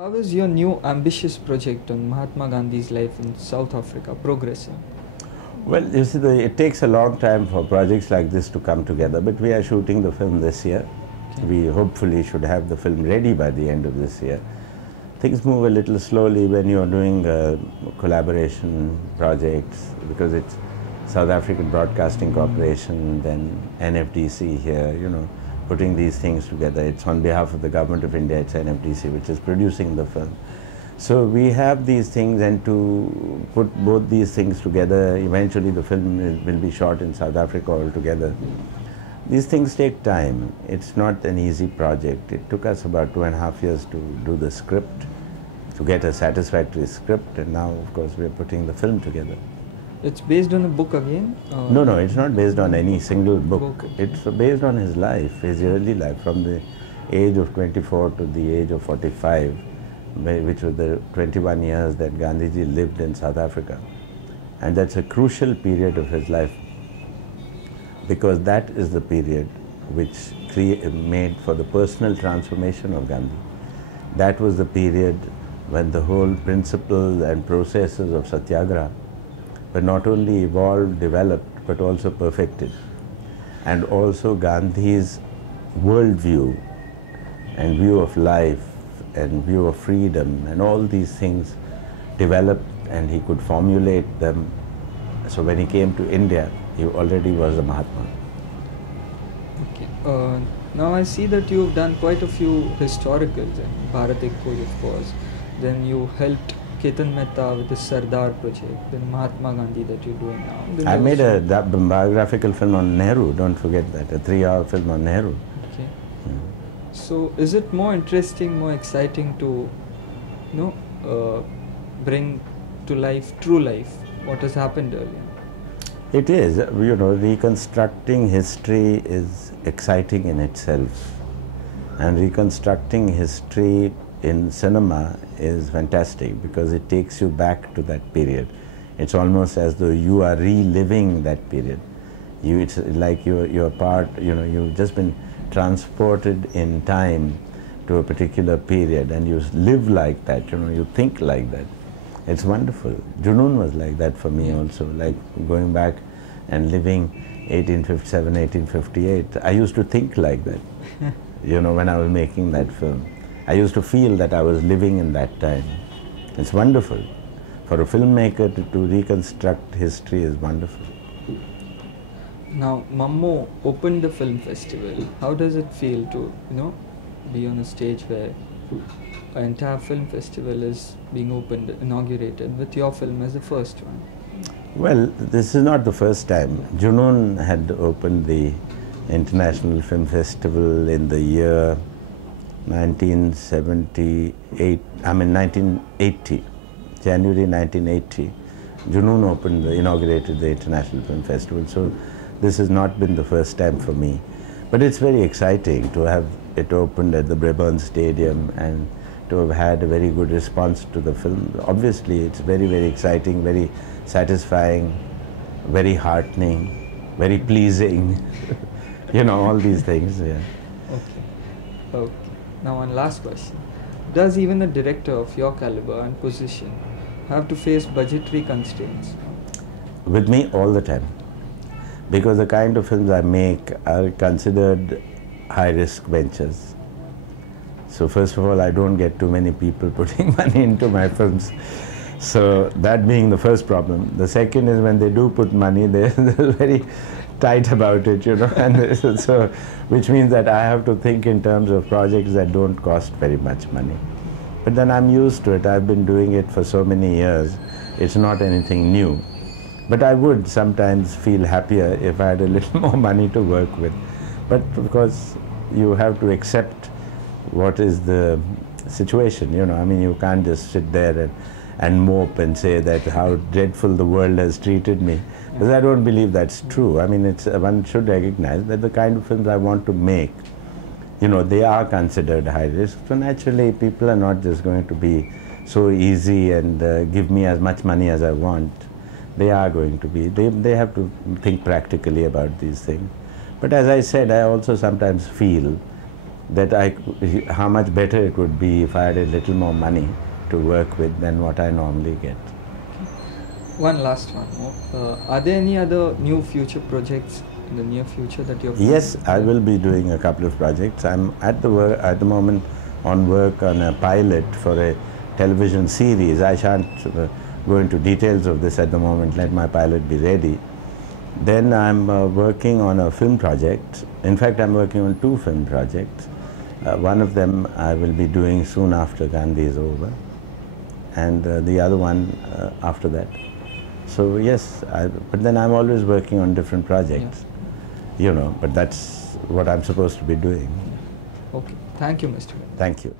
How is your new ambitious project on Mahatma Gandhi's life in South Africa progressing? Well, you see, it takes a long time for projects like this to come together, but we are shooting the film this year. Okay. We hopefully should have the film ready by the end of this year. Things move a little slowly when you are doing collaboration projects, because it's South African Broadcasting Corporation, then NFTC here, putting these things together. It's on behalf of the Government of India, it's NFTC which is producing the film. So we have these things, and to put both these things together, eventually the film will be shot in South Africa altogether. These things take time. It's not an easy project. It took us about 2.5 years to do the script, to get a satisfactory script, and now of course we're putting the film together. It's based on a book again? No, it's not based on any single book. Okay. It's based on his life, his early life, from the age of 24 to the age of 45, which was the 21 years that Gandhiji lived in South Africa. And that's a crucial period of his life, because that is the period which made for the personal transformation of Gandhi. That was the period when the whole principles and processes of Satyagraha were not only evolved, developed, but also perfected. And also Gandhi's worldview and view of life and view of freedom and all these things developed, and he could formulate them. So when he came to India, he already was a Mahatma. Okay. Now I see that you've done quite a few historicals, and Bharat Ek Khoj, of course. Then you helped Ketan Mehta with the Sardar project, then Mahatma Gandhi that you're doing now. Then I made a biographical film on Nehru, don't forget that, a 3-hour film on Nehru. Okay. So is it more interesting, more exciting to, bring to life, true life, what has happened earlier? It is, reconstructing history is exciting in itself. And reconstructing history in cinema is fantastic, because it takes you back to that period. It's almost as though you are reliving that period. It's like you're part, you've just been transported in time to a particular period, and you live like that, you think like that. It's wonderful. Junoon was like that for me also, like going back and living 1857, 1858. I used to think like that, when I was making that film. I used to feel that I was living in that time. It's wonderful. For a filmmaker to reconstruct history is wonderful. Now, Mammo opened the film festival. How does it feel to, be on a stage where an entire film festival is being opened, inaugurated, with your film as the first one? Well, this is not the first time. Junoon had opened the International Film Festival in the year 1980, January 1980. Junoon inaugurated the International Film Festival. So this has not been the first time for me. But it's very exciting to have it opened at the Brabourne Stadium and to have had a very good response to the film. Obviously, it's very, very exciting, very satisfying, very heartening, very pleasing, all these things. Yeah. Okay. Now, one last question. Does even a director of your caliber and position have to face budgetary constraints? With me, all the time. Because the kind of films I make are considered high-risk ventures. So first of all, I don't get too many people putting money into my films. So that being the first problem. The second is, when they do put money, they're very tight about it, and so, which means that I have to think in terms of projects that don't cost very much money. But then I'm used to it. I've been doing it for so many years. It's not anything new. But I would sometimes feel happier if I had a little more money to work with. But because you have to accept what is the situation, you can't just sit there and mope and say that how dreadful the world has treated me. Because I don't believe that's true. One should recognize that the kind of films I want to make, they are considered high risk. So naturally, people are not just going to be so easy and give me as much money as I want. They are going to be, they have to think practically about these things. But as I said, I also sometimes feel that how much better it would be if I had a little more money to work with than what I normally get. One last one more. Are there any other new future projects in the near future that you're planning? Yes, I will be doing a couple of projects. I'm at the moment on work on a pilot for a television series. I shan't go into details of this at the moment. Let my pilot be ready. Then I'm working on a film project. In fact, I'm working on 2 film projects. One of them I will be doing soon after Gandhi is over, and the other one after that. So yes, but then I'm always working on different projects, you know, but that's what I'm supposed to be doing. Okay. Thank you, Mr. Thank you.